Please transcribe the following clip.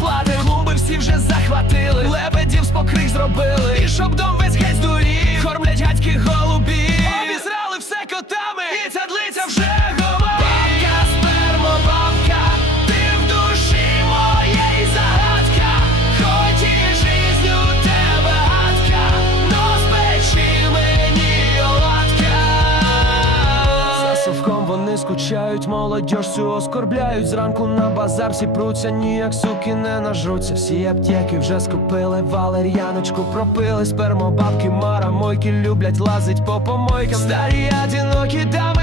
платить Клумби всі вже захватили, лебедів з покрих зробили. І щоб дом весь геть здурів, скучають, молодь всю оскорбляють. Зранку на базар всі пруться, ніяк суки не нажруться. Всі аптеки вже скупили, валер'яночку пропили. Спермобабки, марамойки люблять лазить по помойкам. Старі одинокі дами,